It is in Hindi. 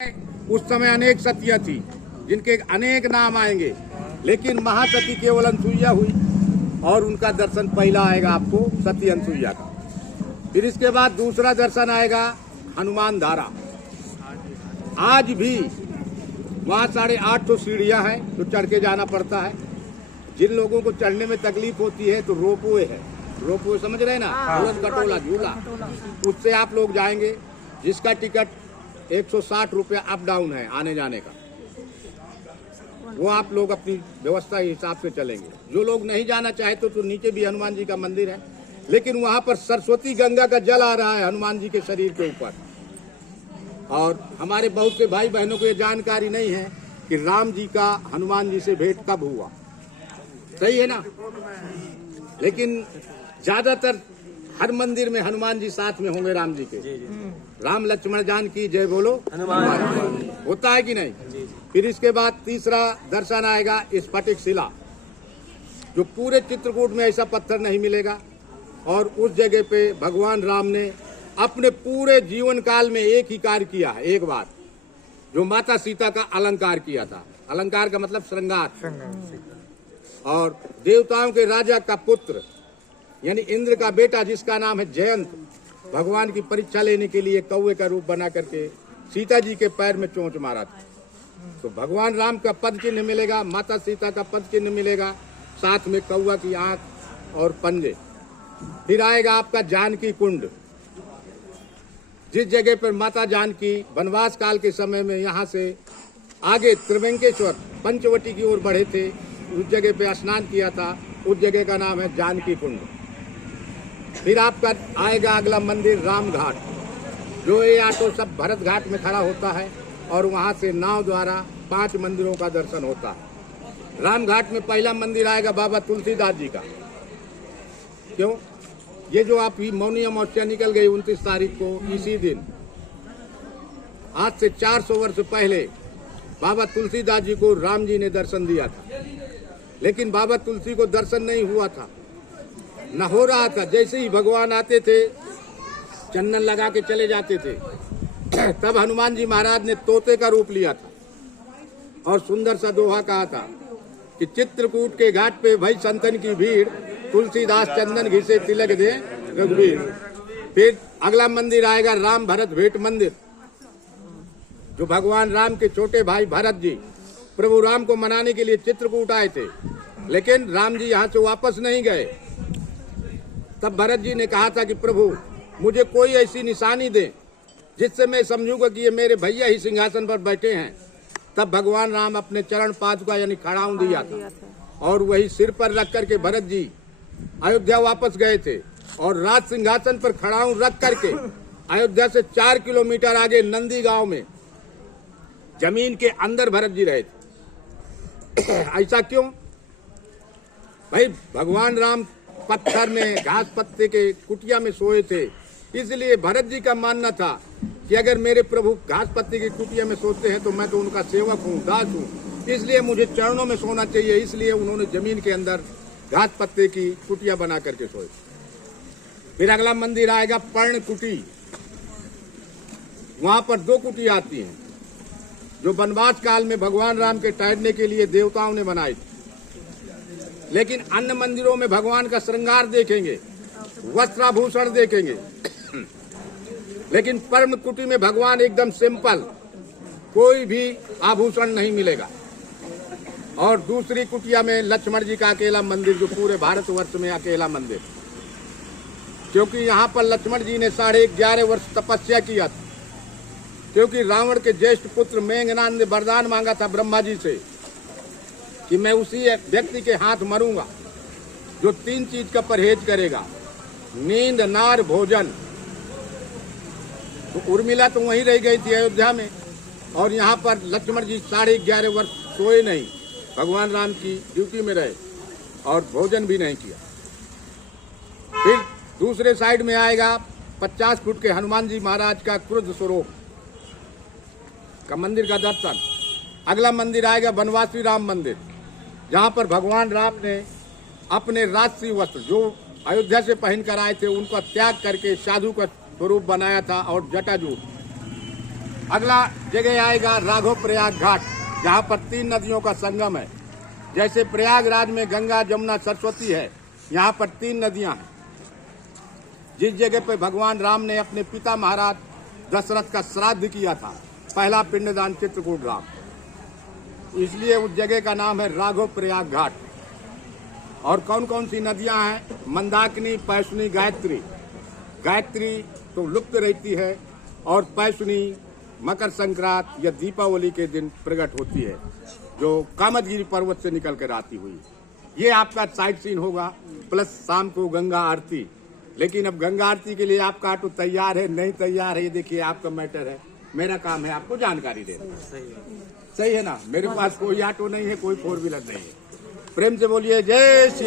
उस समय अनेक सतियां थी जिनके अनेक नाम आएंगे, लेकिन महासती केवल अनसुईया हुई और उनका दर्शन पहला आएगा आपको सती अनसुईया का। फिर इसके बाद दूसरा दर्शन आएगा हनुमान धारा। आज भी वहाँ 850 सीढ़ियाँ हैं तो चढ़ के जाना पड़ता है। जिन लोगों को चढ़ने में तकलीफ होती है तो रोपवे है, रोपवे समझ रहे ना, खटोला झूला, उससे आप लोग जाएंगे, जिसका टिकट 160 रुपया अप डाउन है आने जाने का। वो आप लोग अपनी व्यवस्था के हिसाब से चलेंगे। जो लोग नहीं जाना चाहते तो नीचे भी हनुमान जी का मंदिर है, लेकिन वहाँ पर सरस्वती गंगा का जल आ रहा है हनुमान जी के शरीर के ऊपर। और हमारे बहुत से भाई बहनों को ये जानकारी नहीं है कि राम जी का हनुमान जी से भेंट कब हुआ। सही है ना, लेकिन ज्यादातर हर मंदिर में हनुमान जी साथ में होंगे राम जी के। राम लक्ष्मण जानकी जय बोलो हनुमान। होता है कि नहीं। फिर इसके बाद तीसरा दर्शन आएगा स्फटिक शिला, जो पूरे चित्रकूट में ऐसा पत्थर नहीं मिलेगा। और उस जगह पे भगवान राम ने अपने पूरे जीवन काल में एक ही कार्य किया है, एक बार, जो माता सीता का अलंकार किया था। अलंकार का मतलब श्रृंगार। और देवताओं के राजा का पुत्र यानी इंद्र का बेटा जिसका नाम है जयंत, भगवान की परीक्षा लेने के लिए कौवे का रूप बना करके सीता जी के पैर में चोंच मारा था। तो भगवान राम का पद चिन्ह मिलेगा, माता सीता का पद चिन्ह मिलेगा, साथ में कौवा की आंख और पंजे। फिर आएगा आपका जानकी कुंड, जिस जगह पर माता जानकी वनवास काल के समय में यहाँ से आगे त्रिवेंकेश्वर पंचवटी की ओर बढ़े थे, उस जगह पे स्नान किया था। उस जगह का नाम है जानकी कुंड। फिर आपका आएगा अगला मंदिर राम घाट, जो ये ऑटो सब भरत घाट में खड़ा होता है और वहाँ से नाव द्वारा 5 मंदिरों का दर्शन होता है। राम घाट में पहला मंदिर आएगा बाबा तुलसीदास जी का। क्यों? ये जो आपकी मौनी अमावस्या निकल गई 29 तारीख को, इसी दिन आज से 400 वर्ष पहले बाबा तुलसीदास जी को राम जी ने दर्शन दिया था। लेकिन बाबा तुलसी को दर्शन नहीं हुआ था, न हो रहा था। जैसे ही भगवान आते थे, चंदन लगा के चले जाते थे, तब हनुमान जी महाराज ने तोते का रूप लिया था और सुंदर सा दोहा कहा था कि चित्रकूट के घाट पे भई संतन की भीड़, तुलसीदास चंदन घिसे तिलक दे रघुवीर। फिर अगला मंदिर आएगा राम भरत भेंट मंदिर, जो भगवान राम के छोटे भाई भरत जी प्रभु राम को मनाने के लिए चित्रकूट आए थे, लेकिन राम जी यहाँ से वापस नहीं गए। तब भरत जी ने कहा था कि प्रभु मुझे कोई ऐसी निशानी दे जिससे मैं समझूंगा कि ये मेरे भैया ही सिंहासन पर बैठे हैं। तब भगवान राम अपने चरण पादुका यानी खड़ाऊं दिया था और वही सिर पर रख करके भरत जी अयोध्या वापस गए थे। और राज सिंहासन पर खड़ाऊं रख करके अयोध्या से 4 किलोमीटर आगे नंदी गांव में जमीन के अंदर भरत जी रहे थे। ऐसा क्यों? भाई भगवान राम पत्थर में घास पत्ते के कुटिया में सोए थे, इसलिए भरत जी का मानना था कि अगर मेरे प्रभु घास पत्ते की कुटिया में सोते हैं तो मैं तो उनका सेवक हूँ, दास हूँ, इसलिए मुझे चरणों में सोना चाहिए। इसलिए उन्होंने जमीन के अंदर घास पत्ते की कुटिया बना करके सोए। फिर अगला मंदिर आएगा पर्ण कुटी। वहां पर 2 कुटिया आती हैं, जो वनवास काल में भगवान राम के ठहरने के लिए देवताओं ने बनाई थी। लेकिन अन्य मंदिरों में भगवान का श्रृंगार देखेंगे, वस्त्राभूषण देखेंगे, लेकिन पर्ण कुटी में भगवान एकदम सिंपल, कोई भी आभूषण नहीं मिलेगा। और दूसरी कुटिया में लक्ष्मण जी का अकेला मंदिर, जो पूरे भारतवर्ष में अकेला मंदिर, क्योंकि यहाँ पर लक्ष्मण जी ने 11.5 वर्ष तपस्या किया था। क्योंकि रावण के ज्येष्ठ पुत्र मेघनाद ने वरदान मांगा था ब्रह्मा जी से कि मैं उसी व्यक्ति के हाथ मरूंगा जो 3 चीज का परहेज करेगा, नींद, नार, भोजन। तो उर्मिला तो वहीं रह गई थी अयोध्या में, और यहाँ पर लक्ष्मण जी 11.5 वर्ष सोए नहीं, भगवान राम की ड्यूटी में रहे और भोजन भी नहीं किया। फिर दूसरे साइड में आएगा 50 फुट के हनुमान जी महाराज का क्रुद्ध स्वरूप का मंदिर का दर्शन। अगला मंदिर आएगा बनवासी राम मंदिर, जहाँ पर भगवान राम ने अपने राजसी वस्त्र जो अयोध्या से पहन कर आए थे उनका त्याग करके साधु का स्वरूप बनाया था और जटाजूट अगला जगह आएगा राघव प्रयाग घाट, जहाँ पर 3 नदियों का संगम है। जैसे प्रयागराज में गंगा, जमुना, सरस्वती है, यहाँ पर 3 नदियां हैं। जिस जगह पे भगवान राम ने अपने पिता महाराज दशरथ का श्राद्ध किया था, पहला पिंडदान चित्रकूट ग्राम, इसलिए उस जगह का नाम है राघव प्रयाग घाट। और कौन कौन सी नदियां हैं? मंदाकिनी, पैसुनी, गायत्री। गायत्री तो लुप्त रहती है और पैसुनी मकर संक्रांति या दीपावली के दिन प्रकट होती है, जो कामदगिरी पर्वत से निकल कर आती हुई। ये आपका साइट सीन होगा, प्लस शाम को गंगा आरती। लेकिन अब गंगा आरती के लिए आपका ऑटो तैयार है नहीं तैयार है, ये देखिए आपका मैटर है। मेरा काम है आपको जानकारी देना। सही है ना? मेरे पास कोई ऑटो नहीं है, कोई 4 व्हीलर नहीं है। प्रेम से बोलिए जय श्री